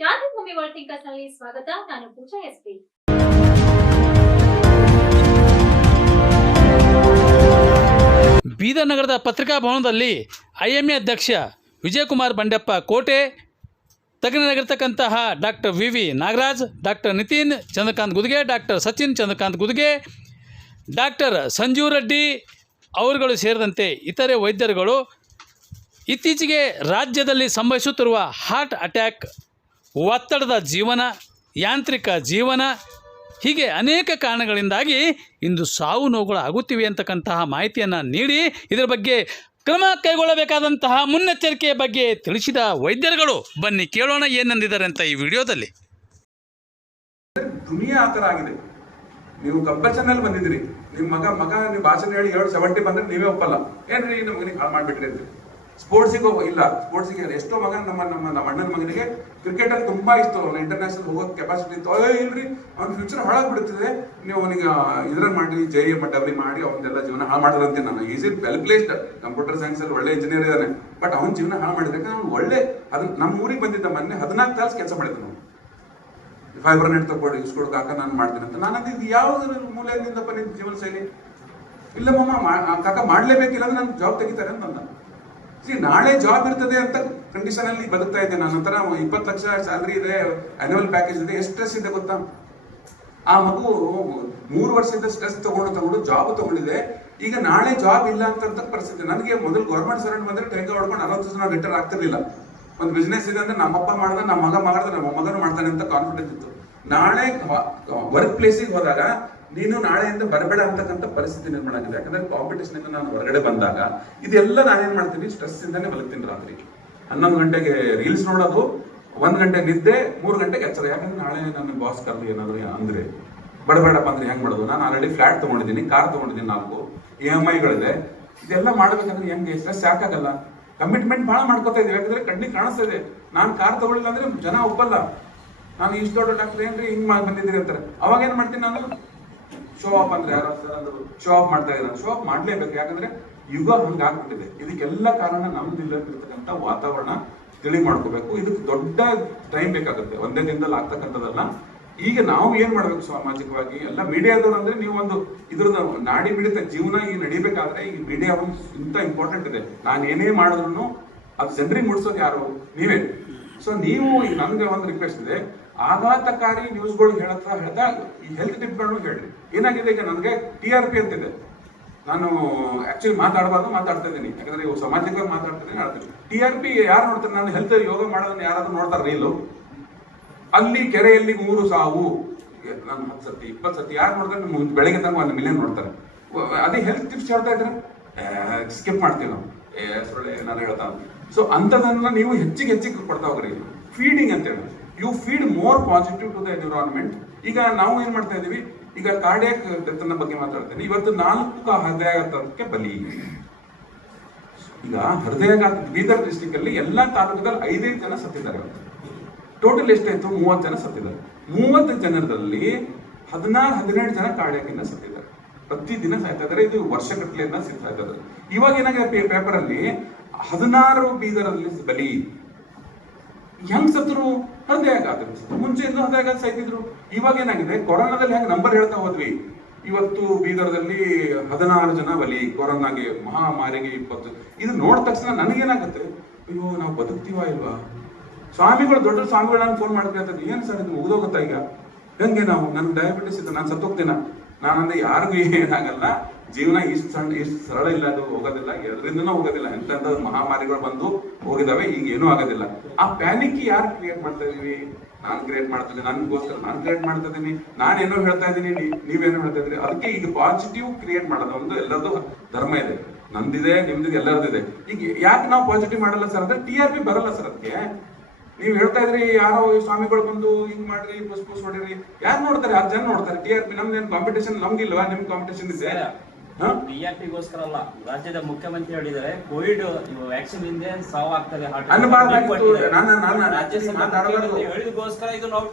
ಕ್ರಾಂತಿಭೂಮಿ ವರ್ಲ್ಡ್ನಲ್ಲಿ ಸ್ವಾಗತ. ನಾನು ಪೂಜಾ ಎಸ್ಪಿ ಬೀದರ್ ನಗರದ ಪತ್ರಿಕಾ ಭವನದಲ್ಲಿ ಐ ಎಂ ಎ ಅಧ್ಯಕ್ಷ Vijaykumar Bandeppa Kote, ತಜ್ಞರಾಗಿರ್ತಕ್ಕಂತಹ doctor V V Nagaraj, doctor Nitin Chandrakant Gudge, doctor Sachin Chandrakant Gudge, doctor Sanjeev Reddy ಅವರುಗಳು ಸೇರಿದಂತೆ ಇತರೆ ವೈದ್ಯರುಗಳು ಇತ್ತೀಚೆಗೆ ರಾಜ್ಯದಲ್ಲಿ ಸಂಭವಿಸುತ್ತಿರುವ ಹಾರ್ಟ್ ಅಟ್ಯಾಕ್ ಒತ್ತಡದ ಜೀವನ, ಯಾಂತ್ರಿಕ ಜೀವನ, ಹೀಗೆ ಅನೇಕ ಕಾರಣಗಳಿಂದಾಗಿ ಇಂದು ಸಾವು ನೋವುಗಳು ಆಗುತ್ತಿವೆ ಅಂತಕ್ಕಂತಹ ಮಾಹಿತಿಯನ್ನು ನೀಡಿ ಇದರ ಬಗ್ಗೆ ಕ್ರಮ ಕೈಗೊಳ್ಳಬೇಕಾದಂತಹ ಮುನ್ನೆಚ್ಚರಿಕೆಯ ಬಗ್ಗೆ ತಿಳಿಸಿದ ವೈದ್ಯರುಗಳು. ಬನ್ನಿ ಕೇಳೋಣ ಏನಂದಿದ್ದಾರೆ ಅಂತ ಈ ವಿಡಿಯೋದಲ್ಲಿ. ಆ ಥರ ಆಗಿದೆ. ನೀವು ಕಂಪಲ್ಷನ್ ಅಲ್ಲಿ ಬಂದಿದ್ರಿ ನಿಮ್ ಮಗ ಮಗ ನೀವು ಭಾಷಣ ಹೇಳಿ ಏಳು ಸೆವೆಂಟಿ ಬಂದ್ರೆ ನೀವೇ ಒಪ್ಪಲ್ಲ. ಏನ್ರಿ ನಮ್ಮ ಮಗನಿಗೆ ಹಾಳು ಮಾಡ್ಬಿಟ್ರಿ ಅಂತ. ಸ್ಪೋರ್ಟ್ಸಿಗೆ ಇಲ್ಲ, ಸ್ಪೋರ್ಟ್ಸಿಗೆ ಎಷ್ಟೋ ಮಗ ನಮ್ಮ ನಮ್ಮ ನಮ್ಮ ಅಣ್ಣನ ಮಗನಿಗೆ ಕ್ರಿಕೆಟ್ ಅಲ್ಲಿ ತುಂಬಾ ಇಷ್ಟ ಅವನು. ಇಂಟರ್ನ್ಯಾಷನಲ್ ಹೋಗೋ ಕೆಪಾಸಿಟಿ ಇತ್ತು. ಅಯ್ಯೋ, ಇಲ್ರಿ, ಅವ್ನ ಫ್ಯೂಚರ್ ಹಾಳಾಗ್ಬಿಡ್ತಿದೆ. ನೀವು ಅವನಿಗೆ ಇದ್ರಲ್ಲಿ ಮಾಡಿ ಜೈ ಡಬ್ಲಿ ಮಾಡಿ ಅವನ್ನೆಲ್ಲ ಜೀವನ ಹಾಳು ಮಾಡಿದ್ರಂತೆ ನಾನು. Is it well placed computer science ಅಲ್ಲಿ ಒಳ್ಳೆ ಇಂಜಿನಿಯರ್ ಇದ್ದಾನೆ. ಬಟ್ ಅವ್ನ ಜೀವನ ಹಾಳು ಮಾಡಿದ್ರೆ ಅವ್ನು ಒಳ್ಳೆ, ಅದು ನಮ್ಮ ಊರಿಗೆ ಬಂದಿದ್ದ ಮೊನ್ನೆ ಹದಿನಾಲ್ಕು ತಾಸು ಕೆಲಸ ಮಾಡಿದ್ರು ನಾವು ಫೈಬರ್ ನೆಟ್ ತಗೊಳ್ಳಿ ಕೊಡೋಕೆ ಕಾಕ, ನಾನು ಮಾಡ್ತೀನಿ ಅಂತ. ನಾನು ಇದು ಯಾವ್ದು ಮೂಲೆಯಿಂದಪ್ಪ ನಿನ್ನ ಜೀವನ ಶೈಲಿ? ಇಲ್ಲ ಮಮ್ಮ ಕಾಕ ಮಾಡ್ಲೇಬೇಕಿಲ್ಲ ಅಂದ್ರೆ ನಾನು ಜಾಬ್ ತೆಗಿತಾರೆ ಅಂದ. ಸಿ ನಾಳೆ ಜಾಬ್ ಇರ್ತದೆ ಅಂತ ಕಂಡೀಷನ್ ಅಲ್ಲಿ ಬದುಕ್ತಾ ಇದ್ದೆ ನನ್ನ ಹತ್ರ ಇಪ್ಪತ್ತು ಲಕ್ಷ ಸ್ಯಾಲ್ರಿ ಇದೆ ಅನ್ಯುವಲ್ ಪ್ಯಾಕೇಜ್ ಇದೆ, ಎಷ್ಟು ಸ್ಟ್ರೆಸ್ ಇದೆ ಗೊತ್ತಾ? ಆ ಮಗು ಮೂರು ವರ್ಷದಿಂದ ಸ್ಟ್ರೆಸ್ ತಗೊಂಡು ತಗೊಂಡು ಜಾಬ್ ತಗೊಂಡಿದೆ. ಈಗ ನಾಳೆ ಜಾಬ್ ಇಲ್ಲ ಅಂತ ಪರಿಸ್ಥಿತಿ. ನನಗೆ ಮೊದಲು ಗೌರ್ಮೆಂಟ್ ಸರ್ವೆಂಟ್ ಬಂದ್ರೆ ಟೆಂಕ ಹೊಡ್ಕೊಂಡು ಅರವತ್ತು ಜನ ರಿಟೈರ್ ಆಗ್ತಿರ್ಲಿಲ್ಲ. ಒಂದು ಬಿಸ್ನೆಸ್ ಇದೆ ಅಂದ್ರೆ ನಮ್ಮಪ್ಪ ಮಾಡಿದ್ರೆ ನಮ್ಮ ಮಗ ಮಾಡಿದ್ರೆ ನಮ್ಮ ಮಗನು ಮಾಡ್ತಾನೆ ಅಂತ ಕಾನ್ಫಿಡೆನ್ಸ್ ಇತ್ತು. ನಾಳೆ ವರ್ಕ್ ಪ್ಲೇಸಿಗೆ ಹೋದಾಗ ನೀನು ನಾಳೆಯಿಂದ ಬರಬೇಡ ಅಂತಕ್ಕಂಥ ಪರಿಸ್ಥಿತಿ ನಿರ್ಮಾಣ ಆಗಿದೆ. ಯಾಕಂದ್ರೆ ಕಾಂಪಿಟೇಷನ್ ಇಂದ ನಾನು ಹೊರಗಡೆ ಬಂದಾಗ ಇದೆಲ್ಲ ನಾನೇನ್ ಮಾಡ್ತೀನಿ? ಸ್ಟ್ರೆಸ್ ಇಂದಾನೆ ಬದುಕ್ತೀನಿ ರಾತ್ರಿ. ಹನ್ನೊಂದು ಗಂಟೆಗೆ ರೀಲ್ಸ್ ನೋಡೋದು, ಒಂದ್ ಗಂಟೆ ನಿದ್ದೆ, ಮೂರು ಗಂಟೆಗೆ ಎಚ್ಚರ. ಯಾಕಂದ್ರೆ ನಾಳೆ ನನ್ನ ಬಾಸ್ ಕರ್ದು ಏನಾದ್ರು ಅಂದ್ರೆ ಬಡಬೇಡಪ್ಪ ಅಂದ್ರೆ ಹೆಂಗ್ ಮಾಡೋದು? ನಾನು ಆಲ್ರೆಡಿ ಫ್ಲಾಟ್ ತಗೊಂಡಿದ್ದೀನಿ ಕಾರ್ ತಗೊಂಡಿದ್ದೀನಿ ನಾಲ್ಕು ಇ ಎಂ ಐಗಳಿದೆ ಇದೆಲ್ಲ ಮಾಡ್ಬೇಕಂದ್ರೆ ಹೆಂಗೆ? ಸ್ಟ್ರೆಸ್ ಯಾಕಾಗಲ್ಲ ಕಮಿಟ್ಮೆಂಟ್ ಭಾಳ ಮಾಡ್ಕೊತಾ ಇದೀವಿ. ಯಾಕಂದ್ರೆ ಕಣ್ಣಿಗೆ ಕಾಣಿಸ್ತಾ ಇದೆ. ನಾನು ಕಾರ್ ತಗೊಳ್ಳಿಲ್ಲ ಅಂದ್ರೆ ಜನ ಒಪ್ಪಲ್ಲ. ನಾನು ಇಷ್ಟು ದೊಡ್ಡ ಡಾಕ್ಟರ್ ಏನ್ರಿ? ಹಿಂಗ್ ಮಾಡಿ ಬಂದಿದ್ದೀರಿ ಅಂತಾರೆ. ಅವಾಗ ಏನ್ ಮಾಡ್ತೀನಿ ನಾನು? ಶೋ ಆಫ್ ಅಂದ್ರೆ ಯಾರೋ? ಶೋ ಆಫ್ ಮಾಡ್ತಾ ಇದ್ದಾರೆ? ಶೋ ಆಫ್ ಮಾಡ್ಲೇಬೇಕು. ಯಾಕಂದ್ರೆ ಯುಗ ಹಂಗ ಆಗ್ಬಿಟ್ಟಿದೆ ಇದಕ್ಕೆಲ್ಲ ಕಾರಣ ನಮ್ದಿಲ್ಲಿರ್ತಕ್ಕಂಥ ವಾತಾವರಣ ತಿಳಿ ಮಾಡ್ಕೋಬೇಕು. ಇದಕ್ಕೆ ದೊಡ್ಡ ಟೈಮ್ ಬೇಕಾಗುತ್ತೆ. ಒಂದೇ ದಿನದಲ್ಲಿ ಆಗ್ತಕ್ಕಂಥದ್ದಲ್ಲ. ಈಗ ನಾವು ಏನ್ ಮಾಡ್ಬೇಕು ಸಾಮಾಜಿಕವಾಗಿ? ಎಲ್ಲ ಮೀಡಿಯಾದವ್ರು ಅಂದ್ರೆ ನೀವು ಒಂದು ಇದ್ರದ್ದು ನಾಡಿ ಮಿಡಿತ ಜೀವನ ಈಗ ನಡಿಬೇಕಾದ್ರೆ ಈ ಮೀಡಿಯಾ ಒಂದು ಇಂತ ಇಂಪಾರ್ಟೆಂಟ್ ಇದೆ. ನಾನು ಏನೇ ಮಾಡಿದ್ರು ಅದು ಜನರಿಗೆ ಮುಡ್ಸೋದು ಯಾರು? ನೀವೇ. ಸೊ ನೀವು ನನ್ಗೆ ಒಂದು ರಿಕ್ವೆಸ್ಟ್ ಇದೆ. ಆಘಾತಕಾರಿ ನ್ಯೂಸ್ಗಳು ಹೇಳತ್ರ ಹೇಳ್ತಾ ಈ ಹೆಲ್ತ್ ಟಿಪ್ಗಳನ್ನು ಹೇಳ್ರಿ. ಏನಾಗಿದೆ ಈಗ ನನಗೆ ಟಿ ಆರ್ ಪಿ ಅಂತಿದೆ ನಾನು ಆಕ್ಚುಲಿ ಮಾತಾಡಬಾರ್ದು, ಮಾತಾಡ್ತಾ ಇದ್ದೀನಿ. ಯಾಕಂದ್ರೆ ಇವು ಸಾಮಾಜಿಕವಾಗಿ ಮಾತಾಡ್ತೀನಿ ಹೇಳ್ತೀನಿ. ಟಿ ಆರ್ ಪಿ ಯಾರು ನೋಡ್ತಾರೆ? ನಾನು ಹೆಲ್ತ್ ಯೋಗ ಮಾಡೋದನ್ನ ಯಾರಾದ್ರೂ ನೋಡ್ತಾರೆ ರೀಲು? ಅಲ್ಲಿ ಕೆರೆಯಲ್ಲಿ ಮೂರು ಸಾವು. ನಾನು ಹತ್ತು ಸತಿ, ಇಪ್ಪತ್ತು ಸತಿ ಯಾರು ನೋಡ್ತಾರೆ? ನಿಮ್ಮ ಬೆಳಗ್ಗೆ ತಂಗ ಒಂದು ಮಿಲಿಯನ್ ನೋಡ್ತಾರೆ. ಅದೇ ಹೆಲ್ತ್ ಟಿಪ್ಸ್ ಹೇಳ್ತಾ ಇದ್ರೆ ಸ್ಕಿಪ್ ಮಾಡ್ತೀವಿ ನಾವು. ಸೊಳ್ಳೆ ನಾನು ಹೇಳ್ತಾ ಸೊ ಅಂಥದನ್ನ ನೀವು ಹೆಚ್ಚಿಗೆ ಹೆಚ್ಚಿಗೆ ಕೊಡ್ತಾ ಹೋಗ್ರಿ. ಫೀಡಿಂಗ್ ಅಂತ ಹೇಳಿ. You feed more positive to the environment ಈಗ ನಾವು ಏನ್ ಮಾಡ್ತಾ ಇದೀವಿ ಈಗ ಕಾರ್ಡಿಯಾಕ್ ಡೆತ್ನ ಬಗ್ಗೆ ಮಾತಾಡ್ತೇನೆ. ಇವತ್ತು ನಾಲ್ಕು ಹೃದಯಾಘಾತಕ್ಕೆ ಬಲಿ. ಈಗ ಹೃದಯಾಘಾತ ಬೀದರ್ ಡಿಸ್ಟಿಕ್ ಅಲ್ಲಿ ಎಲ್ಲಾ ತಾಲೂಕದಲ್ಲಿ ಐದೈದು ಜನ ಸತ್ತಿದ್ದಾರೆ. ಟೋಟಲ್ ಎಷ್ಟಾಯ್ತು? ಮೂವತ್ತು ಜನ ಸತ್ತಿದ್ದಾರೆ. ಮೂವತ್ತು ಜನರಲ್ಲಿ ಹದಿನಾರು, ಹದಿನೆಂಟು ಜನ ಕಾರ್ಡಿಯಾಕಿಂದ ಸತ್ತಿದ್ದಾರೆ. ಪ್ರತಿದಿನ ಸಾಯ್ತಾ ಇದ್ದಾರೆ. ಇದು ವರ್ಷಗಟ್ಟಲೆಯಿಂದ ಸಿಗ್ತಾ ಇದ್ದಾರೆ. ಇವಾಗ ಏನಾಗಿದೆ ಪೇಪರ್ ಅಲ್ಲಿ ಹದಿನಾರು ಬೀದರಲ್ಲಿ ಬಲಿ. ಹೆಂಗ್ ಸತ್ರು ಮುಂಚೆ ಮುಂಚೆಯಿಂದ ಹೃದಯಾಘಾತ ಸಾಯ್ತಿದ್ರು. ಇವಾಗ ಏನಾಗಿದೆ? ಕೊರೋನಾದಲ್ಲಿ ಹೆಂಗ್ ನಂಬರ್ ಹೇಳ್ತಾ ಹೋದ್ವಿ. ಇವತ್ತು ಬೀದರ್ದಲ್ಲಿ ಹದಿನಾರು ಜನ ಬಲಿ, ಕೊರೋನಾಗೆ ಮಹಾಮಾರಿಗೆ ಇಪ್ಪತ್ತು ಇದು ನೋಡಿದ ತಕ್ಷಣ ನನಗೇನಾಗುತ್ತೆ? ಅಯ್ಯೋ, ನಾವು ಬದುಕ್ತೀವ ಇಲ್ವಾ? ಸ್ವಾಮಿಗಳು, ದೊಡ್ಡ ಸ್ವಾಮಿಗಳನ್ನ ನಾನು ಫೋನ್ ಮಾಡ್ಕೊಳ್ತಾರೆ ಏನ್ ಸರ್ ಇದು ಮುಗಿದೋಗುತ್ತಾ ಈಗ? ಹೆಂಗೆ ನಾವು? ನನ್ಗೆ ಡಯಾಬಿಟಿಸ್ ಇದೆ, ನಾನು ಸತ್ತೋಗ್ತೀನ? ನಾನಂದ್ರೆ ಯಾರಿಗೂ ಏನಾಗಲ್ಲ ಜೀವನ ಇಷ್ಟು ಸಣ್ಣ, ಇಷ್ಟು ಸರಳ ಇಲ್ಲ, ಅದು ಹೋಗೋದಿಲ್ಲ. ಎದರಿಂದನೂ ಹೋಗೋದಿಲ್ಲ. ಎಂತ ಮಹಾಮಾರಿಗಳು ಬಂದು ಹೋಗಿದಾವೆ, ಈಗ ಏನೂ ಆಗೋದಿಲ್ಲ. ಆ ಪ್ಯಾನಿಕ್ ಯಾರು ಕ್ರಿಯೇಟ್ ಮಾಡ್ತಾ ಇದೀವಿ? ನಾನು ಕ್ರಿಯೇಟ್ ಮಾಡ್ತಿದ್ದೀನಿ ನನ್ಗೋಸ್ಕರ ನಾನು ಕ್ರಿಯೇಟ್ ಮಾಡ್ತಾ ಇದ್ದೀನಿ ನಾನೇನೋ ಹೇಳ್ತಾ ಇದ್ದೀನಿ ನೀವೇನೋ ಹೇಳ್ತಾ ಇದ್ರಿ. ಅದಕ್ಕೆ ಈಗ ಪಾಸಿಟಿವ್ ಕ್ರಿಯೇಟ್ ಮಾಡೋದು ಒಂದು ಎಲ್ಲರದು ಧರ್ಮ ಇದೆ. ನಂದಿದೆ, ನಿಮ್ದಿದೆ ಎಲ್ಲರದಿದೆ ಈಗ ಯಾಕೆ ನಾವು ಪಾಸಿಟಿವ್ ಮಾಡಲ್ಲ ಸರ್? ಅಂದ್ರೆ ಟಿ ಆರ್ ಪಿ ಬರಲ್ಲ ಸರ್ ಅದಕ್ಕೆ ನೀವು ಹೇಳ್ತಾ ಇದ್ರಿ ಯಾರೋ ಈ ಸ್ವಾಮಿಗಳು ಬಂದು ಹಿಂಗ್ ಮಾಡ್ರಿ ಪುಸ್ ಪುಸ್ ಹೊಡಿರಿ ಯಾರು ನೋಡ್ತಾರೆ ಹತ್ತು ಜನ ನೋಡ್ತಾರೆ ಟಿ ಆರ್ ಪಿ ನಮ್ದೇನ್ ಕಾಂಪಿಟೇಷನ್ ನಮ್ಗಿಲ್ವಾ ನಿಮ್ ಕಾಂಪಿಟೇಷನ್ ಇದೆ ಹಾ? ಪಿಆರ್ಪಿಗೋಸ್ಕರ ಅಲ್ಲ ರಾಜ್ಯದ ಮುಖ್ಯಮಂತ್ರಿ ಹೇಳಿದ್ದಾರೆ ಕೋವಿಡ್ ವ್ಯಾಕ್ಸಿನ್ ಹಿಂದೆ ಸಾವು ಆಗ್ತದೆ ಅನ್ಬಾರ್ದಾಗಿತ್ತು. ನಾನು- ನಾನು- ರಾಜ್ಯ ಮಾತಾಡಬಾರ್ದು. ಇದು ನಾವು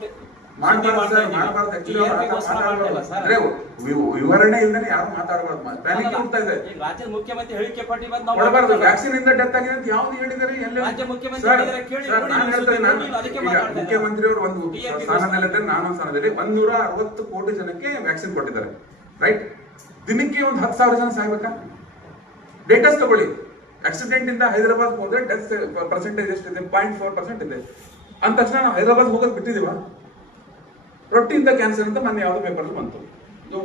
ವಿವರಣೆ ಇಲ್ಲದೆ ಯಾರು ಮಾತಾಡಬಾರ್ದು ಪ್ಯಾನಿಕ್ ಹುಡ್ತಾ ಇದೆ. ರಾಜ್ಯದ ಮುಖ್ಯಮಂತ್ರಿ ಹೇಳಿಕೆ ಪಟ್ಟಿ ಬಂದು. ವ್ಯಾಕ್ಸಿನ್ ಇಂದ ಡೆತ್ ಆಗಿದೆ ಅಂತ ಯಾವ್ದು ಹೇಳಿದರೆ ಮುಖ್ಯಮಂತ್ರಿ ಅವರು ಒಂದು ಸ್ಥಾನದಲ್ಲಿದ್ದರೆ ನಾನು ಸ್ಥಾನದಲ್ಲಿ ಒಂದೂರ ಅರವತ್ತು ಕೋಟಿ ಜನಕ್ಕೆ ವ್ಯಾಕ್ಸಿನ್ ಕೊಟ್ಟಿದ್ದಾರೆ. ರೈಟ್ ದಿನಕ್ಕೆ ಒಂದು ಹತ್ತು ಸಾವಿರ ಜನ ಸಾಯ್ಬೇಕಾ? ಡೇಟಸ್ ತಗೊಳ್ಳಿ. ಆಕ್ಸಿಡೆಂಟ್ ಇಂದ ಹೈದರಾಬಾದ್ ಹೋದ್ರೆ ಡೆತ್ ಪರ್ಸೆಂಟೇಜ್ ಎಷ್ಟಿದೆ? ಪಾಯಿಂಟ್ ಫೋರ್ ಪರ್ಸೆಂಟ್ ಇದೆ. ಅಂದ ತಕ್ಷಣ ನಾವು ಹೈದರಾಬಾದ್ ಹೋಗೋದು ಬಿಟ್ಟಿದೀವ ರೊಟ್ಟಿಯಿಂದ ಕ್ಯಾನ್ಸರ್ ಅಂತ ಮೊನ್ನೆ ಯಾವುದೋ ಪೇಪರ್ ಬಂತು.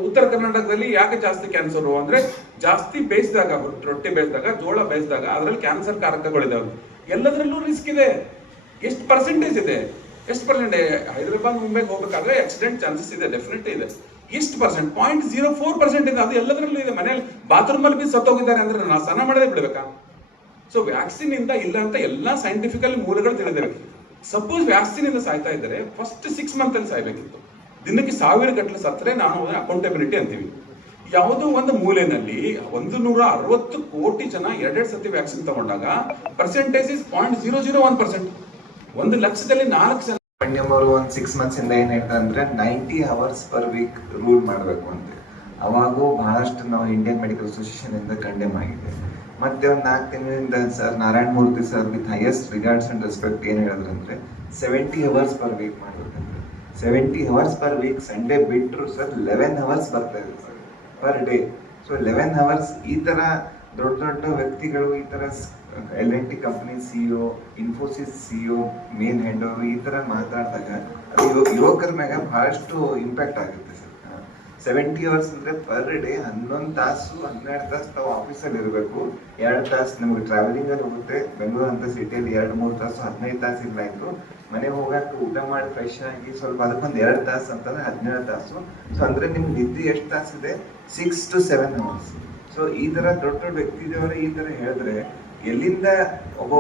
ಉತ್ತರ ಕರ್ನಾಟಕದಲ್ಲಿ ಯಾಕೆ ಜಾಸ್ತಿ ಕ್ಯಾನ್ಸರ್ ಅಂದ್ರೆ ಜಾಸ್ತಿ ಬೇಯಿಸಿದಾಗ ರೊಟ್ಟಿ ಬೇಯಿಸಿದಾಗ, ಜೋಳ ಬೇಯಿಸಿದಾಗ, ಅದರಲ್ಲಿ ಕ್ಯಾನ್ಸರ್ ಕಾರಕಗಳಿದಾವೆ ಎಲ್ಲದರಲ್ಲೂ ರಿಸ್ಕ್ ಇದೆ. ಎಷ್ಟು ಪರ್ಸೆಂಟೇಜ್ ಇದೆ? ಎಷ್ಟು ಪರ್ಸೆಂಟ್ ಹೈದರಾಬಾದ್, ಮುಂಬೈಗೆ ಹೋಗ್ಬೇಕಾದ್ರೆ ಆಕ್ಸಿಡೆಂಟ್ ಚಾನ್ಸಸ್ ಇದೆ ಡೆಫಿನೆಟ್ ಇದೆ. ಎಷ್ಟು percent point zero four percent ಇದೆ. ಅದು ಎಲ್ಲದರಲ್ಲೂ ಇದೆ. ಮನೇಲಿ ಬಾತ್ರೂಮ್ ಅಲ್ಲಿ ಬಿ ಸತ್ತೋಗಿದ್ದಾರೆ ಅಂದ್ರೆ ನಾನು ಸ್ನಾನ ಮಾಡದೆ ಬಿಡ್ಬೇಕಾ? ಸೊ ವ್ಯಾಕ್ಸಿನ್ ಇಂದ ಇಲ್ಲ ಅಂತ ಎಲ್ಲಾ ಸೈಂಟಿಫಿಕಲ್ ಮೂಲಗಳು ತಿಳಿದಿವೆ. ಸಪೋಸ್ ವ್ಯಾಕ್ಸಿನ್ ಇಂದ ಸಾಯ್ತಾ ಇದ್ದರೆ ಫಸ್ಟ್ ಸಿಕ್ಸ್ ಮಂತ್ ಅಲ್ಲಿ ಸಾಯ್ಬೇಕಿತ್ತು. ದಿನಕ್ಕೆ ಸಾವಿರ ಗಟ್ಟಲೆ ಸತ್ತರೆ ನಾವು ಅಕೌಂಟಬಿಲಿಟಿ ಅಂತೀವಿ. ಯಾವುದೋ ಒಂದು ಮೂಲೆಯಲ್ಲಿ ಒಂದು ನೂರ ಅರವತ್ತು ಕೋಟಿ ಜನ ಎರಡೆರಡು ಸತಿ ವ್ಯಾಕ್ಸಿನ್ ತಗೊಂಡಾಗ percentage is point zero zero one percent ಒಂದು ಲಕ್ಷದಲ್ಲಿ ನಾಲ್ಕು ಜನ ಪಂಡ್ಯಂ ಅವರು ಒಂದು ಸಿಕ್ಸ್ ಮಂತ್ಸ್ ಇಂದ ಏನ್ ಹೇಳ್ತಾರೆ ಅಂದ್ರೆ ninety hours per week rule ಮಾಡಬೇಕು ಅಂತ. ಅವಾಗೂ ಬಹಳಷ್ಟು ನಾವು ಇಂಡಿಯನ್ ಮೆಡಿಕಲ್ ಅಸೋಸಿಯೇಷನ್ ಇಂದ ಕಂಡೆಮ್ ಆಗಿದೆ. ಮತ್ತೆ ಒಂದು ನಾಲ್ಕು ತಿಂಗಳಿಂದ sir Narayana Murthy sir with highest regards and respect ಏನ್ ಹೇಳಿದ್ರಂದ್ರೆ ಸೆವೆಂಟಿ ಅವರ್ಸ್ ಪರ್ ವೀಕ್ ಮಾಡ್ಬೇಕಂದ್ರೆ. Seventy hours per week Sunday ಬಿಟ್ಟರು ಸರ್ ಲೆವೆನ್ ಅವರ್ಸ್ ಬರ್ತಾ ಇದೆ sir per day so eleven hours ಈ ತರ ದೊಡ್ಡ ದೊಡ್ಡ ವ್ಯಕ್ತಿಗಳು ಈ ತರ L N T company CEO Infosys CEO main head ಈ ತರ ಮಾತಾಡಿದಾಗ ಅದು ಯುವ- ಯುವಕರ ಮ್ಯಾಗ ಬಹಳಷ್ಟು ಇಂಪ್ಯಾಕ್ಟ್ ಆಗುತ್ತೆ. ಸೆವೆಂಟಿ ಅವರ್ಸ್ ಅಂದ್ರೆ ಪರ್ ಡೇ ಹನ್ನೊಂದು ತಾಸು, ಹನ್ನೆರಡು ತಾಸು ತಾವು ಆಫೀಸಲ್ಲಿ ಇರಬೇಕು. ಎರಡು ತಾಸು ನಮಗೆ ಟ್ರಾವೆಲಿಂಗ್ ಅಲ್ಲಿ ಹೋಗುತ್ತೆ. ಬೆಂಗಳೂರು ಅಂತ ಸಿಟಿಯಲ್ಲಿ ಎರಡು, ಮೂರು ತಾಸು, ಹದಿನೈದು ತಾಸು ಇಲ್ಲ ಆಯ್ತು ಮನೆಗೆ ಹೋಗಕ್ಕೆ ಊಟ ಮಾಡಿ ಫ್ರೆಶ್ ಆಗಿ ಸ್ವಲ್ಪ ಅದಕ್ಕೊಂದು ಎರಡು ತಾಸು ಅಂತಂದ್ರೆ ಹದಿನೇಳು ತಾಸು. ಸೊ ಅಂದ್ರೆ ನಿಮ್ಗೆ ನಿದ್ದೆ ಎಷ್ಟು ತಾಸು ಇದೆ? Six to seven hours so ಈ ತರ ದೊಡ್ಡ ದೊಡ್ಡ ವ್ಯಕ್ತಿದವರು ಈ ತರ ಹೇಳಿದ್ರೆ ಎಲ್ಲಿಂದ ಒಬ್ಬ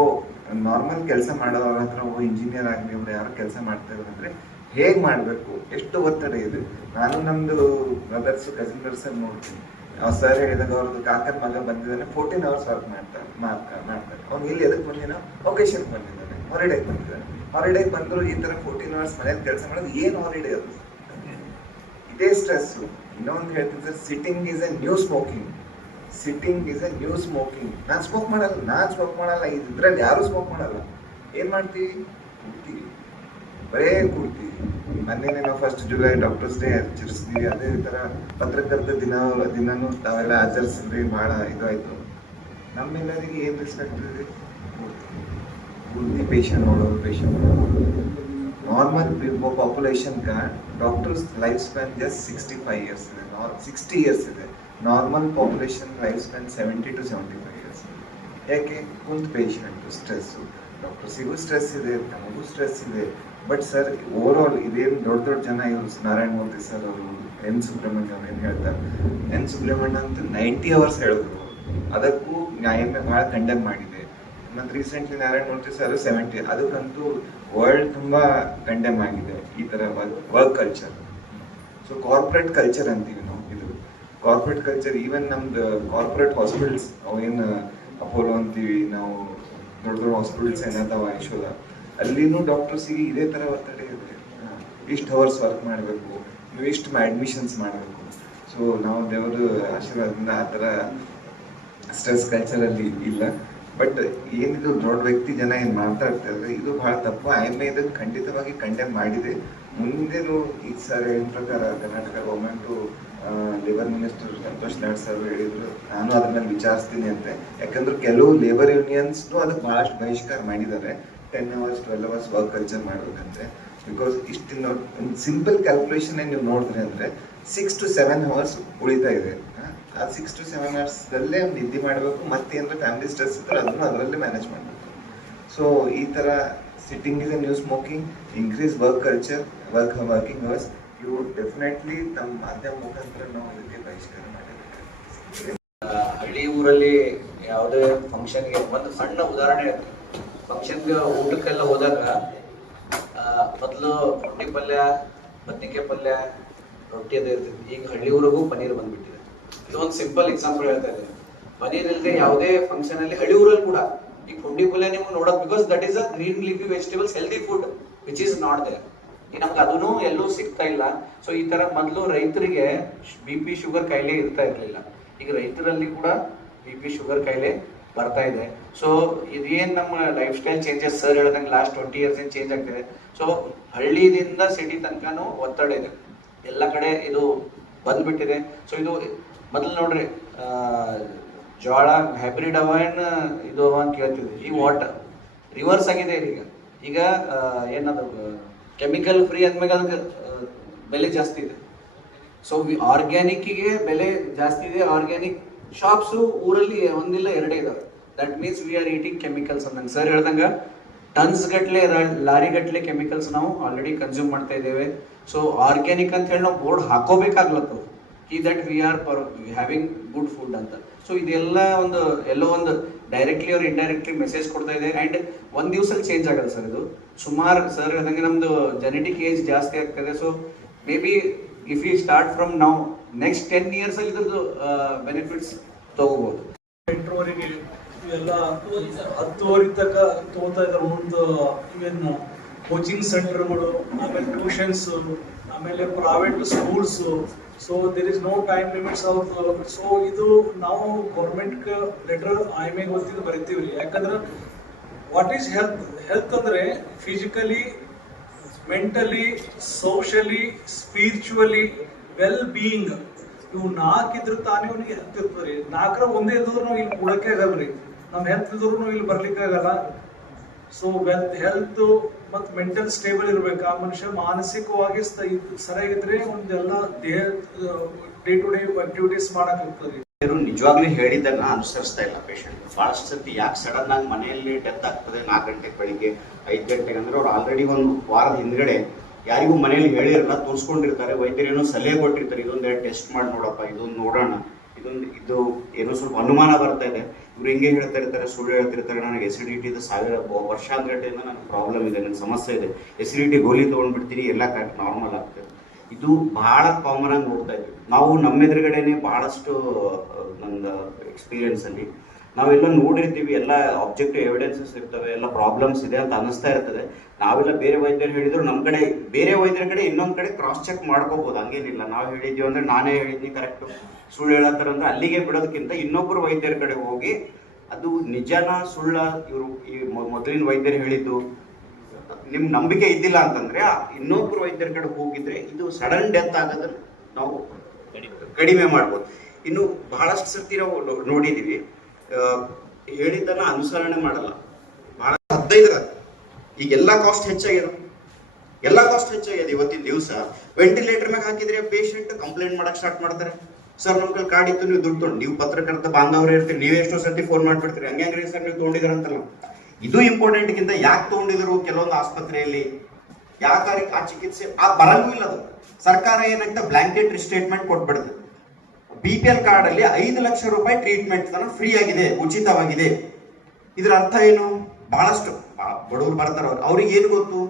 ನಾರ್ಮಲ್ ಕೆಲಸ ಮಾಡೋರ ಹತ್ರ ಒಬ್ಬ ಇಂಜಿನಿಯರ್ ಆಗಲಿ, ಅವ್ರು ಯಾರು ಕೆಲಸ ಮಾಡ್ತಾ ಅಂದ್ರೆ ಹೇಗ್ ಮಾಡಬೇಕು? ಎಷ್ಟು ಒತ್ತಡ ಇದೆ? ನಾನು ನಮ್ದು ಬ್ರದರ್ಸ್ ಕಸಿನ್ಸ್ ನೋಡ್ತೀನಿ. ಅವ್ರು ಸರ್ ಹೇಳಿದಾಗ ಅವ್ರದ್ದು ಕಾಕನ ಮಗ ಬಂದಿದ್ದಾನೆ ಫೋರ್ಟೀನ್ ಅವರ್ಸ್ ವರ್ಕ್ ಮಾಡ್ತಾರೆ ಮಾಡ್ತಾರೆ ಮಾಡ್ತಾರೆ ಅವ್ನು ಇಲ್ಲಿ ಎದಕ್ಕೆ ಬಂದಿನ ಒಕೇಶನ್ ಬಂದಿದ್ದಾನೆ ಹಾಲಿಡೇಗೆ ಬಂದಿದ್ದಾನೆ. ಹಾಲಿಡೇಗೆ ಬಂದರು ಈ ತರ ಫೋರ್ಟೀನ್ ಅವರ್ಸ್ ಮನೇಲಿ ಕೆಲಸ ಮಾಡೋದು ಏನು ಹಾಲಿಡೇ ಅದು? ಇದೇ ಸ್ಟ್ರೆಸ್ ಇನ್ನೊಂದು ಹೇಳ್ತೀನಿ sir sitting is a new smoking sitting is a new smoking ನಾನು ಸ್ಮೋಕ್ ಮಾಡಲ್ಲ, ನಾನ್ ಸ್ಮೋಕ್ ಮಾಡಲ್ಲ, ಇದ್ರಲ್ಲಿ ಯಾರು ಸ್ಮೋಕ್ ಮಾಡಲ್ಲ. ಏನ್ ಮಾಡ್ತೀವಿ? ಕೂಡ್ತೀವಿ. ಬರೇ ಕೂಡ್ತೀವಿ. ಮೊನ್ನೆ ನಾವು ಫಸ್ಟ್ ಜುಲೈ ಡಾಕ್ಟರ್ಸ್ ಡೇ ಆಚರಿಸಿದ್ವಿ. ಅದೇ ಥರ ಪತ್ರಕರ್ತ ದಿನ, ದಿನನೂ ತಾವೆಲ್ಲ ಆಚರಿಸಿದ್ರಿ. ಭಾಳ ಇದಾಯಿತು. ನಮ್ಮೆಲ್ಲರಿಗೆ ಏನು ರೆಸ್ಪೆಕ್ಟ್ ಇದೆ ಗುಂಡಿ ಪೇಷಂಟ್ ನೋಡೋದು patient normal ಪಾಪ್ಯುಲೇಷನ್ಗೆ doctors life span just sixty five years ಇದೆ. ಸಿಕ್ಸ್ಟಿ ಇಯರ್ಸ್ ಇದೆ. Normal population life span seventy to seventy five years ಯಾಕೆ? ಕುಂತ ಪೇಷಂಟು ಸ್ಟ್ರೆಸ್ಸು ಡಾಕ್ಟರ್ಸಿಗೂ ಸ್ಟ್ರೆಸ್ ಇದೆ. ನಮಗೂ ಸ್ಟ್ರೆಸ್ ಇದೆ. ಬಟ್ ಸರ್ ಓವರ್ ಆಲ್ ಇದೇನು ದೊಡ್ಡ ದೊಡ್ಡ ಜನ ಇವರು ನಾರಾಯಣ ಮೂರ್ತಿ ಸರ್ ಅವರು, ಎನ್ ಸುಬ್ರಹ್ಮಣ್ಯ ಅವ್ರು ಏನು ಹೇಳ್ತಾರೆ? ಎನ್ ಸುಬ್ರಹ್ಮಣ್ಯ ಅಂತ ನೈಂಟಿ ಅವರ್ಸ್ ಹೇಳಿದ್ರು. ಅದಕ್ಕೂ ನ್ಯಾಯಮೇ ಬಹಳ ಕಂಡೆಮ್ ಮಾಡಿದೆ. ಮತ್ತು recently Narayana Murthy sir seventy ಅದಕ್ಕಂತೂ world ತುಂಬಾ ಕಂಡೆಮ್ ಆಗಿದೆ ಈ ತರ work culture so corporate culture ಅಂತೀವಿ ನಾವು ಇದು. ಕಾರ್ಪೊರೇಟ್ ಕಲ್ಚರ್ ಈವನ್ ನಮ್ದು ಕಾರ್ಪೊರೇಟ್ ಹಾಸ್ಪಿಟಲ್ಸ್ ಅವೇನು ಅಪೋಲೋ ಅಂತೀವಿ, ನಾವು ದೊಡ್ಡ ದೊಡ್ಡ ಹಾಸ್ಪಿಟಲ್ಸ್ ಏನದಾವ ಯಶೋದ ಅಲ್ಲಿನೂ ಡಾಕ್ಟರ್ಸಿಗೆ ಇದೇ ತರ ಒತ್ತಡ ಇದೆ ಇಷ್ಟು ಅವರ್ಸ್ ವರ್ಕ್ ಮಾಡಬೇಕು, ನೀವು ಇಷ್ಟು ಅಡ್ಮಿಷನ್ಸ್ ಮಾಡಬೇಕು. ಸೊ ನಾವು ದೇವರ ಆಶೀರ್ವಾದದಿಂದ ಆ ಥರ ಸ್ಟ್ರೆಸ್ ಕಲ್ಚರಲ್ಲಿ ಇಲ್ಲ. ಬಟ್ ಏನಿದು ದೊಡ್ಡ ವ್ಯಕ್ತಿ ಜನ ಏನು ಮಾಡ್ತಾ ಇರ್ತಾರೆ ಇದು ಬಹಳ ತಪ್ಪು. ಐ ಎಂ ಇದನ್ನು ಖಂಡಿತವಾಗಿ ಕಂಡೆಮ್ ಮಾಡಿದೆ. ಮುಂದೆನೂ ಈ ಸರ್ ಹೇಳಿದ ಪ್ರಕಾರ Karnataka government labour minister Santosh Lad sir ಹೇಳಿದ್ರು. ನಾನು ಮೇಲೆ ವಿಚಾರಿಸ್ತೀನಿ ಅಂತೆ. ಯಾಕಂದ್ರೆ ಕೆಲವು ಲೇಬರ್ ಯೂನಿಯನ್ಸ್ನು ಅದಕ್ಕೆ ಭಾಳಷ್ಟು ಬಹಿಷ್ಕಾರ ಮಾಡಿದ್ದಾರೆ. Ten hours twelve hours work culture ಮಾಡ್ಬೇಕಂದ್ರೆ ಬಿಕಾಸ್ ಇಷ್ಟಿನ ಒಂದು ಸಿಂಪಲ್ ಕ್ಯಾಲ್ಕುಲೇಷನ್ ನೀವು ನೋಡಿದ್ರೆ ಅಂದರೆ ಸಿಕ್ಸ್ ಟು ಸೆವೆನ್ ಅವರ್ಸ್ ಉಳಿತಾ ಇದೆ. ಆ, ಸಿಕ್ಸ್ ಟು ಸೆವೆನ್ ಅವರ್ಸ್ದಲ್ಲೇ ಒಂದು ನಿದ್ದೆ ಮಾಡಬೇಕು ಮತ್ತೆ ಅಂದರೆ ಫ್ಯಾಮಿಲಿ ಸ್ಟ್ರೆಸ್ ಇದ್ರೆ ಅದನ್ನು ಅದರಲ್ಲೇ ಮ್ಯಾನೇಜ್ ಮಾಡಬೇಕು. ಸೊ ಈ ಥರ sitting is new smoking increase work culture work working hours ಇವು ಡೆಫಿನೆಟ್ಲಿ ತಮ್ಮ ಮಾಧ್ಯಮ ಮುಖಾಂತರ ನಾವು ಅದಕ್ಕೆ ಬಹಿಷ್ಕಾರ ಮಾಡಬೇಕು ಹಳ್ಳಿ ಊರಲ್ಲಿ ಯಾವುದೇ ಫಂಕ್ಷನ್ಗೆ ಒಂದು ಸಣ್ಣ ಉದಾಹರಣೆ ಫಂಕ್ಷನ್ಗೆ ಊಟಕ್ಕೆಲ್ಲ ಹೋದಾಗ ಮೊದಲು ರೊಟ್ಟಿ ಪಲ್ಯ, ಬದ್ನಿಕಾಯಿ ಪಲ್ಯ, ರೊಟ್ಟಿ ಅದೇ ಇರ್ತಿತ್ತು ಈಗ ಹಳ್ಳಿ ಊರಿಗೂ ಪನ್ನೀರ್ ಬಂದ್ಬಿಟ್ಟಿದೆ. ಇದು ಒಂದು ಸಿಂಪಲ್ ಎಕ್ಸಾಂಪಲ್ ಹೇಳ್ತಾ ಇದ್ದೀನಿ. ಪನ್ನೀರ್ ಇಲ್ಲದೆ ಯಾವುದೇ ಫಂಕ್ಷನ್ ಅಲ್ಲಿ ಹಳ್ಳಿ ಊರಲ್ಲಿ ಕೂಡ ಈ ಪುಂಡಿ ಪಲ್ಯ ನೀವು ನೋಡೋದು because that is a green leafy vegetables healthy food which is not there ನಮ್ಗೆ ಅದೂ ಎಲ್ಲೂ ಸಿಗ್ತಾ ಇಲ್ಲ. ಸೊ ಈ ತರ ಮೊದಲು ರೈತರಿಗೆ ಬಿ ಪಿ ಶುಗರ್ ಕಾಯಿಲೆ ಇರ್ತಾ ಇರಲಿಲ್ಲ. ಈಗ ರೈತರಲ್ಲಿ ಕೂಡ ಬಿ ಪಿ ಶುಗರ್ ಕಾಯಿಲೆ ಬರ್ತಾ ಇದೆ. ಸೊ ಇದೇನ್ ನಮ್ಮ ಲೈಫ್ ಸ್ಟೈಲ್ ಚೇಂಜಸ್ ಸರ್ ಹೇಳ್ದಂಗೆ ಲಾಸ್ಟ್ ಟ್ವೆಂಟಿ ಇಯರ್ಸ್ ಏನು ಚೇಂಜ್ ಆಗ್ತಿದೆ? ಸೊ ಹಳ್ಳಿದಿಂದ ಸಿಟಿ ತನಕನೂ ಒತ್ತಡ ಇದೆ. ಎಲ್ಲ ಕಡೆ ಇದು ಬಂದ್ಬಿಟ್ಟಿದೆ. ಸೊ ಇದು ಮೊದಲು ನೋಡ್ರಿ ಜೋಳ ಹೈಬ್ರಿಡ್ ಅವ ಏನು ಇದು ಅವ ಅಂತ ಕೇಳ್ತಿದ್ವಿ. ಈ ವಾಟರ್ ರಿವರ್ಸ್ ಆಗಿದೆ ಈಗ. ಈಗ ಏನದು ಕೆಮಿಕಲ್ ಫ್ರೀ ಅಂದ್ಮೇಲೆ ಅದಕ್ಕೆ ಬೆಲೆ ಜಾಸ್ತಿ ಇದೆ. ಸೊ ಆರ್ಗ್ಯಾನಿಕ್ಕಿಗೆ ಬೆಲೆ ಜಾಸ್ತಿ ಇದೆ. ಆರ್ಗ್ಯಾನಿಕ್ ಶಾಪ್ಸು ಊರಲ್ಲಿ ಒಂದಿಲ್ಲ, ಎರಡೇ ಇದಾವೆ. That means we are eating chemicals ಅಂದಂಗೆ. ಸರ್ ಹೇಳ್ದಂಗೆ ಟನ್ಸ್ ಗಟ್ಲೆ ಲಾರಿ ಗಟ್ಲೆ ಕೆಮಿಕಲ್ಸ್ ನಾವು ಆಲ್ರೆಡಿ ಕನ್ಸ್ಯೂಮ್ ಮಾಡ್ತಾ ಇದ್ದೇವೆ. ಸೊ ಆರ್ಗ್ಯಾನಿಕ್ ಅಂತ ಹೇಳಿ ನಾವು ಬೋರ್ಡ್ ಹಾಕೋಬೇಕಾಗ್ಲತ್ತು. ಈ that we are per having good food ಅಂತ. ಸೊ ಇದೆಲ್ಲ ಒಂದು, ಎಲ್ಲೋ ಒಂದು ಡೈರೆಕ್ಟ್ಲಿ ಅವ್ರು ಇಂಡೈರೆಕ್ಟ್ಲಿ ಮೆಸೇಜ್ ಕೊಡ್ತಾ ಇದೆ. ಆ್ಯಂಡ್ ಒಂದು ದಿವಸದಲ್ಲಿ ಚೇಂಜ್ ಆಗಲ್ಲ ಸರ್ ಇದು. ಸುಮಾರು ಸರ್ ಹೇಳ್ದಂಗೆ ನಮ್ಮದು ಜೆನೆಟಿಕ್ ಏಜ್ ಜಾಸ್ತಿ ಆಗ್ತದೆ. So maybe if you start from ನಾವು ನೆಕ್ಸ್ಟ್ ಟೆನ್ ಇಯರ್ಸಲ್ಲಿ ಇದ್ರದ್ದು ಬೆನಿಫಿಟ್ಸ್ ಎಂಟರವರೆಗೆ ಇವೆಲ್ಲ ಹತ್ತುವರೆ ತನಕ ತಗೋತಾ ಇದ್ದಾರೆ. ಒಂದು ಇವನ್ ಕೋಚಿಂಗ್ ಸೆಂಟರ್ಗಳು ಆಮೇಲೆ ಟ್ಯೂಷನ್ಸ್ ಆಮೇಲೆ private schools so there is no time limits of so ಇದು ನಾವು ಗೌರ್ಮೆಂಟ್ಗೆ ಲೆಟರ್ ಐ ಗೊತ್ತಿದ್ದು ಬರಿತೀವಿ ಯಾಕಂದ್ರೆ ವಾಟ್ ಈಸ್ ಹೆಲ್ತ್ ಹೆಲ್ತ್ ಅಂದ್ರೆ physically mentally socially spiritually well being ಇವು ನಾಲ್ಕು ಇದ್ರ ತಾನೇ ಅವ್ನಿಗೆ ಹೆಲ್ತ್ ಇರ್ತದ್ರಿ ನಾಲ್ಕರ ಒಂದೇ ಇದ್ರು ನಾವು ಇಲ್ಲಿ ಕೂಡಕ್ಕೆ ಆಗಲ್ರಿ ನಮ್ ಹೆಲ್ತ್ ಇದ್ರು ಇಲ್ಲಿ ಬರ್ಲಿಕ್ಕಾಗಲ್ಲ ಸೊ ವೆಲ್ತ್ ಹೆಲ್ತ್ ಮತ್ತು ಮೆಂಟಲ್ ಸ್ಟೇಬಲ್ ಇರಬೇಕು. ಆ ಮನುಷ್ಯ ಮಾನಸಿಕವಾಗಿ ಸರಿಯಾಗಿದ್ರೆ ಒಂದೆಲ್ಲ ದೇಹ ಡೇ ಟು ಡೇ ಆಕ್ಟಿವಿಟೀಸ್ ಮಾಡಕ್ ಇರ್ತದೆ ಇವರು ನಿಜವಾಗ್ಲೂ ಹೇಳಿದ್ದನ್ನ ಅನುಸರಿಸ್ತಾ ಇಲ್ಲ ಪೇಷಂಟ್ ಬಹಳಷ್ಟು ಸರ್ತಿ ಯಾಕೆ ಸಡನ್ ಆಗಿ ಮನೆಯಲ್ಲಿ ಡೆತ್ ಆಗ್ತದೆ ನಾಲ್ಕು ಗಂಟೆಗೆ ಬೆಳಿಗ್ಗೆ, ಐದು ಗಂಟೆಗೆ? ಅಂದ್ರೆ ಅವ್ರು ಆಲ್ರೆಡಿ ಒಂದು ವಾರದ ಹಿಂದ್ಗಡೆ ಯಾರಿಗೂ ಮನೆಯಲ್ಲಿ ಹೇಳಿರಲ್ಲ, ತೋರಿಸ್ಕೊಂಡಿರ್ತಾರೆ. ವೈದ್ಯರೇನೋ ಸಲಹೆ ಕೊಟ್ಟಿರ್ತಾರೆ, ಇದೊಂದು ಟೆಸ್ಟ್ ಮಾಡಿ ನೋಡಪ್ಪ, ಇದೊಂದು ನೋಡೋಣ. ಇದೊಂದು ಇದು ಏನೋ ಸ್ವಲ್ಪ ಅನುಮಾನ ಬರ್ತಾ ಇದೆ. ಇವ್ರು ಹಿಂಗೆ ಹೇಳ್ತಾ ಇರ್ತಾರೆ, ಸುಳ್ಳು ಹೇಳ್ತಿರ್ತಾರೆ ನನಗೆ ಎಸಿಡಿಟಿ ಇದೆ. ಸಾವಿರ ಬ- ಗಂಟೆಯಿಂದ ನನಗೆ ಪ್ರಾಬ್ಲಮ್ ಇದೆ ನನ್ನ ಸಮಸ್ಯೆ ಇದೆ. ಎಸಿಡಿಟಿ ಗೋಲಿ ತೊಗೊಂಡ್ಬಿಡ್ತೀನಿ, ಎಲ್ಲ ಕರೆಕ್ಟ್ ನಾರ್ಮಲ್ ಆಗ್ತದೆ. ಇದು ಬಹಳ ಕಾಮನ್ ಆಗಿ ನೋಡ್ತಾ ಇದ್ವಿ ನಾವು ನಮ್ಮ ಎದುರುಗಡೆನೆ ಬಹಳಷ್ಟು ನನ್ನ ಎಕ್ಸ್ಪೀರಿಯನ್ಸ್ ಅಲ್ಲಿ ನಾವೆಲ್ಲ ನೋಡಿರ್ತೀವಿ, ಎಲ್ಲ ಆಬ್ಜೆಕ್ಟಿವ್ ಎವಿಡೆನ್ಸಸ್ ಇರ್ತವೆ, ಎಲ್ಲ ಪ್ರಾಬ್ಲಮ್ಸ್ ಇದೆ ಅಂತ ಅನಿಸ್ತಾ ಇರ್ತದೆ. ನಾವೆಲ್ಲ ಬೇರೆ ವೈದ್ಯರು ಹೇಳಿದ್ರು ನಮ್ಮ ಕಡೆ, ಬೇರೆ ವೈದ್ಯರ ಕಡೆ ಇನ್ನೊಂದು ಕಡೆ ಕ್ರಾಸ್ ಚೆಕ್ ಮಾಡ್ಕೋಬಹುದು ಹಂಗೇನಿಲ್ಲ. ನಾವು ಹೇಳಿದ್ವಿ ಅಂದ್ರೆ ನಾನೇ ಹೇಳಿದ್ನಿ ಕರೆಕ್ಟ್ ಸುಳ್ಳು ಹೇಳತ್ತಾರ ಅಂದ್ರೆ ಅಲ್ಲಿಗೆ ಬಿಡೋದಕ್ಕಿಂತ ಇನ್ನೊಬ್ಬರು ವೈದ್ಯರ ಕಡೆ ಹೋಗಿ, ಅದು ನಿಜನ ಸುಳ್ಳ ಇವರು ಈ ಮೊದಲಿನ ವೈದ್ಯರು ಹೇಳಿದ್ದು, ನಿಮ್ ನಂಬಿಕೆ ಇದ್ದಿಲ್ಲ ಅಂತಂದ್ರೆ ಇನ್ನೊಬ್ರು ವೈದ್ಯರ ಕಡೆ ಹೋಗಿದ್ರೆ ಇದು ಸಡನ್ ಡೆತ್ ಆಗೋದನ್ನ ನಾವು ಕಡಿಮೆ ಮಾಡ್ಬೋದು. ಇನ್ನು ಬಹಳಷ್ಟು ಸರ್ತಿ ನಾವು ನೋಡಿದೀವಿ. ಹೇಳಿದ್ದನ್ನ ಅನುಸರಣೆ ಮಾಡಲ್ಲ. ಬಹಳ ಹದಿನೈದರ ಈಗ ಎಲ್ಲಾ ಕಾಸ್ಟ್ ಹೆಚ್ಚಾಗಿದೆ. ಎಲ್ಲ ಕಾಸ್ಟ್ ಹೆಚ್ಚಾಗಿದೆ ಇವತ್ತಿನ ದಿವಸ. ವೆಂಟಿಲೇಟರ್ ಮ್ಯಾಗ ಹಾಕಿದ್ರೆ ಪೇಷಂಟ್ ಕಂಪ್ಲೇಂಟ್ ಮಾಡಕ್ ಸ್ಟಾರ್ಟ್ ಮಾಡ್ತಾರೆ. ಸರ್, ನಮ್ ಕೈ ಕಾರ್ಡ್ ಇತ್ತು, ನೀವು ದುಡ್ಡು ತೊಗೊಂಡು ನೀವು ಪತ್ರಕರ್ತ ಬಾಂಧವರು ಇರ್ತೀರಿ, ನೀವು ಎಷ್ಟೋ ಸರ್ತಿ ಫೋನ್ ಮಾಡ್ಬಿಡ್ತೀರಿ. ಹಂಗೆ ಹಂಗ್ರಿ ಸರ್, ನೀವು ತೊಗೊಂಡಿದ್ದೀರಂತಲ್ಲ. ಇದು ಇಂಪಾರ್ಟೆಂಟ್ ಗಿಂತ ಯಾಕೆ ತಗೊಂಡಿದ್ರು ಕೆಲವೊಂದು ಆಸ್ಪತ್ರೆಯಲ್ಲಿ? ಯಾಕೆ ಆ ಚಿಕಿತ್ಸೆ ಆ ಬರಂಗೂ ಇಲ್ಲ ಅದು ಸರ್ಕಾರ ಏನಂತ ಬ್ಲಾಂಕೆಟ್ ಸ್ಟೇಟ್ಮೆಂಟ್ ಕೊಟ್ಬಿಡುತ್ತೆ ಬಿ ಪಿ ಎಲ್ ಕಾರ್ಡ್ ಅಲ್ಲಿ ಐದು ಲಕ್ಷ ರೂಪಾಯಿ ಟ್ರೀಟ್ಮೆಂಟ್ ಫ್ರೀ ಆಗಿದೆ, ಉಚಿತವಾಗಿದೆ. ಇದರ ಅರ್ಥ ಏನು? ಬಹಳಷ್ಟು ಬಡವರು ಬರ್ತಾರ ಅವ್ರು. ಅವ್ರಿಗೆ ಏನು ಗೊತ್ತು?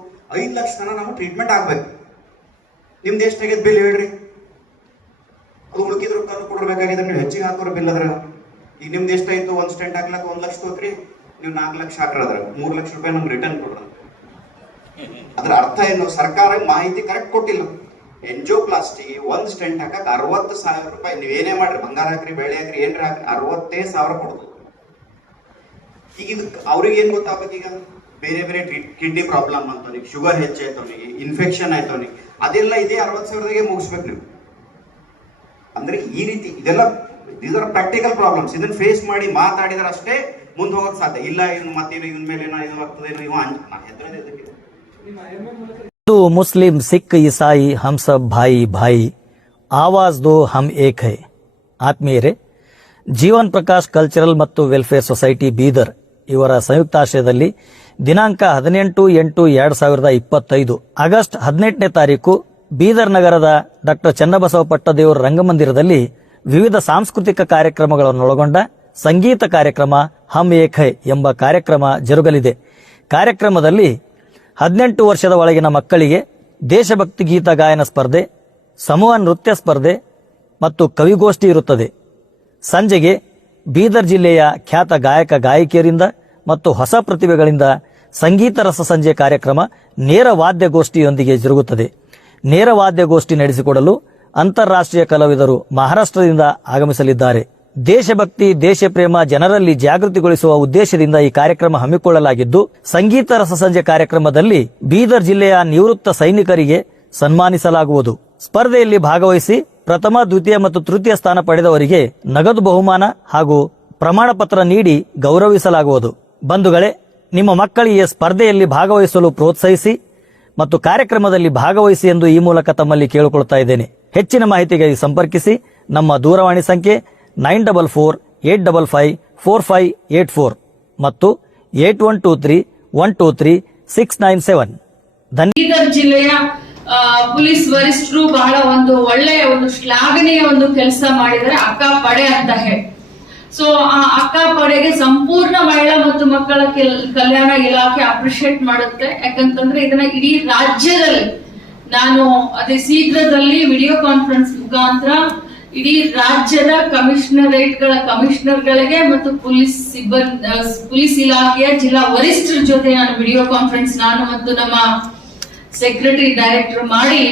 ಐದು ಲಕ್ಷ ತನ ನಾವು ಟ್ರೀಟ್ಮೆಂಟ್ ಆಗ್ಬೇಕು. ನಿಮ್ದು ಎಷ್ಟಾಗ್ಯದ ಬಿಲ್ ಹೇಳ್ರಿ? ಅದು ಉಳ್ಕಿದ್ರು ಕೊಡ್ಬೇಕಾಗಿದೆ ನೀವು ಹೆಚ್ಚಿಗೆ ಹಾಕೋರು ಬಿಲ್ ಅದ್ರ ಈಗ ನಿಮ್ದು ಎಷ್ಟಾಯ್ತು? ಒಂದು ಸ್ಟೆಂಟ್ ಹಾಕ್ಲಕ್ಕ ಒಂದು ಲಕ್ಷ ತೋತ್ರಿ ನೀವು ನಾಲ್ಕು ಲಕ್ಷ ಹಾಕ್ರದ್ರ ಮೂರು ಲಕ್ಷ ರೂಪಾಯಿ ನಮ್ಗೆ ರಿಟರ್ನ್ ಕೊಡ್ರಿ. ಅದ್ರ ಅರ್ಥ ಏನು? ಸರ್ಕಾರ ಮಾಹಿತಿ ಕರೆಕ್ಟ್ ಕೊಟ್ಟಿಲ್ಲ. ಎಂಜೋಪ್ಲಾಸ್ಟಿ ಒಂದು ಸ್ಟೆಂಟ್ ಹಾಕಕ್ ಅರವತ್ತು ಸಾವಿರ ರೂಪಾಯಿ. ನೀವೇನೇ ಮಾಡ್ರಿ, ಬಂಗಾರ ಹಾಕ್ರಿ ಬೆಳೆ ಹಾಕ್ರಿ, ಏನ್ರಿ ಹಾಕ್ರಿ, ಅರವತ್ತೇ ಸಾವಿರ ಕೊಡ್ತು ಈಗ ಇದು ಅವ್ರಿಗೆ ಏನ್ ಗೊತ್ತಾಗುತ್ತೆ ಈಗ? ಬೇರೆ ಬೇರೆ ಕಿಡ್ನಿ ಪ್ರಾಬ್ಲಮ್ ಅಂತವನಿಗೆ, ಶುಗರ್ ಹೆಚ್ಚಾಯ್ತವನಿಗೆ ಇನ್ಫೆಕ್ಷನ್ ಆಯ್ತವ್ನಿಗೆ, ಅದೆಲ್ಲ ಇದೇ ಅರವತ್ತು ಸಾವಿರದಾಗೆ ಮುಗಿಸ್ಬೇಕು ನೀವು. ಅಂದ್ರೆ ಈ ರೀತಿ ಇದೆಲ್ಲ ದೀಸ್ ಆರ್ ಪ್ರಾಕ್ಟಿಕಲ್ ಪ್ರಾಬ್ಲಮ್ಸ್ ಇದನ್ನ ಫೇಸ್ ಮಾಡಿ ಮಾತಾಡಿದ್ರೆ ಅಷ್ಟೇ ಮುಂದೆ ಹೋಗಕ್ ಸಾಧ್ಯ. ಇಲ್ಲ, ಇವ್ನು ಮತ್ತೇನು ಇವನ್ ಮೇಲೆ ಏನೋ ಇದು ಆಗ್ತದೆ ಇವ ಅಂಜ್, ನಾ ಹೆದ್ರದೇ हिंदू मुस्लिम सिख ईसाई हम सब भाई भाई ಆವಾಜ್ ದೋ ಹಮ್ ಏಕ್ ಹೈ ಆತ್ಮೀಯರೇ ಜೀವನ್ ಪ್ರಕಾಶ್ ಕಲ್ಚರಲ್ ಮತ್ತು ವೆಲ್ಫೇರ್ ಸೊಸೈಟಿ ಬೀದರ್ ಇವರ ಸಂಯುಕ್ತಾಶ್ರಯದಲ್ಲಿ ದಿನಾಂಕ ಹದಿನೆಂಟು ಎಂಟು ಎರಡ್ ಸಾವಿರದ ಇಪ್ಪತ್ತೈದು ಆಗಸ್ಟ್ ಹದಿನೆಂಟನೇ ತಾರೀಕು ಬೀದರ್ ನಗರದ ಡಾಕ್ಟರ್ ಚನ್ನಬಸವ ಪಟ್ಟದೇವರ ರಂಗಮಂದಿರದಲ್ಲಿ ವಿವಿಧ ಸಾಂಸ್ಕೃತಿಕ ಕಾರ್ಯಕ್ರಮಗಳನ್ನೊಳಗೊಂಡ ಸಂಗೀತ ಕಾರ್ಯಕ್ರಮ ಹಮ್ ಏಕ್ ಹೈ ಎಂಬ ಕಾರ್ಯಕ್ರಮ ಜರುಗಲಿದೆ ಕಾರ್ಯಕ್ರಮದಲ್ಲಿ ಹದಿನೆಂಟು ವರ್ಷದ ಒಳಗಿನ ಮಕ್ಕಳಿಗೆ ದೇಶಭಕ್ತಿ ಗೀತ ಗಾಯನ ಸ್ಪರ್ಧೆ, ಸಮೂಹ ನೃತ್ಯ ಸ್ಪರ್ಧೆ ಮತ್ತು ಕವಿಗೋಷ್ಠಿ ಇರುತ್ತದೆ. ಸಂಜೆಗೆ ಬೀದರ್ ಜಿಲ್ಲೆಯ ಖ್ಯಾತ ಗಾಯಕ ಗಾಯಕಿಯರಿಂದ ಮತ್ತು ಹೊಸ ಪ್ರತಿಭೆಗಳಿಂದ ಸಂಗೀತ ರಸ ಸಂಜೆ ಕಾರ್ಯಕ್ರಮ ನೇರ ವಾದ್ಯಗೋಷ್ಠಿಯೊಂದಿಗೆ ಜರುಗುತ್ತದೆ. ನೇರ ವಾದ್ಯಗೋಷ್ಠಿ ನಡೆಸಿಕೊಡಲು ಅಂತಾರಾಷ್ಟ್ರೀಯ ಕಲಾವಿದರು ಮಹಾರಾಷ್ಟ್ರದಿಂದ ಆಗಮಿಸಲಿದ್ದಾರೆ. ದೇಶಭಕ್ತಿ, ದೇಶಪ್ರೇಮ ಜನರಲ್ಲಿ ಜಾಗೃತಿಗೊಳಿಸುವ ಉದ್ದೇಶದಿಂದ ಈ ಕಾರ್ಯಕ್ರಮ ಹಮ್ಮಿಕೊಳ್ಳಲಾಗಿದ್ದು, ಸಂಗೀತ ರಸಸಂಜೆ ಕಾರ್ಯಕ್ರಮದಲ್ಲಿ ಬೀದರ್ ಜಿಲ್ಲೆಯ ನಿವೃತ್ತ ಸೈನಿಕರಿಗೆ ಸನ್ಮಾನಿಸಲಾಗುವುದು. ಸ್ಪರ್ಧೆಯಲ್ಲಿ ಭಾಗವಹಿಸಿ ಪ್ರಥಮ, ದ್ವಿತೀಯ ಮತ್ತು ತೃತೀಯ ಸ್ಥಾನ ಪಡೆದವರಿಗೆ ನಗದು ಬಹುಮಾನ ಹಾಗೂ ಪ್ರಮಾಣ ಪತ್ರ ನೀಡಿ ಗೌರವಿಸಲಾಗುವುದು. ಬಂಧುಗಳೇ, ನಿಮ್ಮ ಮಕ್ಕಳಿಗೆ ಸ್ಪರ್ಧೆಯಲ್ಲಿ ಭಾಗವಹಿಸಲು ಪ್ರೋತ್ಸಾಹಿಸಿ ಮತ್ತು ಕಾರ್ಯಕ್ರಮದಲ್ಲಿ ಭಾಗವಹಿಸಿ ಎಂದು ಈ ಮೂಲಕ ತಮ್ಮಲ್ಲಿ ಕೇಳಿಕೊಳ್ತಾ ಇದ್ದೇನೆ. ಹೆಚ್ಚಿನ ಮಾಹಿತಿಗಾಗಿ ಸಂಪರ್ಕಿಸಿ. ನಮ್ಮ ದೂರವಾಣಿ ಸಂಖ್ಯೆ nine double four, eight double five, four five, eight four ಮತ್ತು eight one two three, one two three, six nine seven. ಧನ್ಯ ಬೀದರ್ ಜಿಲ್ಲೆಯ ಪೊಲೀಸ್ ವರಿಷ್ಠರು ಬಹಳ ಒಂದು ಒಳ್ಳೆಯ ಒಂದು ಶ್ಲಾಘನೀಯ ಒಂದು ಕೆಲಸ ಮಾಡಿದರೆ ಅಕ್ಕ ಪಡೆ ಅಂತ ಹೇಳಿ. ಸೊ ಆ ಅಕ್ಕ ಪಡೆಗೆ ಸಂಪೂರ್ಣ ಮಹಿಳಾ ಮತ್ತು ಮಕ್ಕಳ ಕೆಲ್- ಕಲ್ಯಾಣ ಇಲಾಖೆ ಅಪ್ರಿಶಿಯೇಟ್ ಮಾಡುತ್ತೆ. ಯಾಕಂತಂದ್ರೆ ಇದನ್ನ ಇಡೀ ರಾಜ್ಯದಲ್ಲಿ ನಾನು ಅದೇ ಶೀಘ್ರದಲ್ಲಿ ವಿಡಿಯೋ ಕಾನ್ಫರೆನ್ಸ್ ಮುಖಾಂತರ ಇಡೀ ರಾಜ್ಯದ ಕಮಿಷನರೇಟ್ಗಳ ಕಮಿಷನರ್ ಗಳಿಗೆ ಮತ್ತು ಪೊಲೀಸ್ ಸಿಬ್ಬಂದಿ ಪೊಲೀಸ್ ಇಲಾಖೆಯ ಜಿಲ್ಲಾ ವರಿಷ್ಠರ ಜೊತೆ ನಾನು ವಿಡಿಯೋ ಕಾನ್ಫರೆನ್ಸ್ ನಾನು ಮತ್ತು ನಮ್ಮ ಸೆಕ್ರೆಟರಿ ಡೈರೆಕ್ಟರ್ ಮಾಡಿ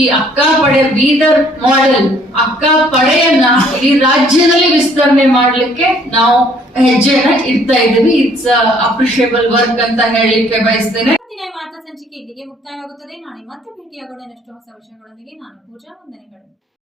ಈ ಅಕ್ಕ ಪಡೆ ಬೀದರ್ ಮಾಡೆಲ್, ಅಕ್ಕ ಪಡೆಯನ್ನ ಇಡೀ ರಾಜ್ಯದಲ್ಲಿ ವಿಸ್ತರಣೆ ಮಾಡ್ಲಿಕ್ಕೆ ನಾವು ಹೆಜ್ಜೆಯನ್ನ ಇಡ್ತಾ ಇದ್ದೀವಿ. ಇಟ್ಸ್ ಅಪ್ರಿಷಿಯೇಬಲ್ ವರ್ಕ್ ಅಂತ ಹೇಳಲಿಕ್ಕೆ ಬಯಸ್ತೇನೆ. ಮಾತಾ ಸಂಚಿಕೆ ಇಲ್ಲಿಗೆ ಮುಕ್ತಾಯವಾಗುತ್ತದೆ. ನಾಳೆ ಮತ್ತೆ ಭೇಟಿಯಾಗೋಣ. ಹೊಸ ವಿಷಯಗಳೊಂದಿಗೆ ನಾನು ಪೂಜಾ ವಂದನೆಗಳು.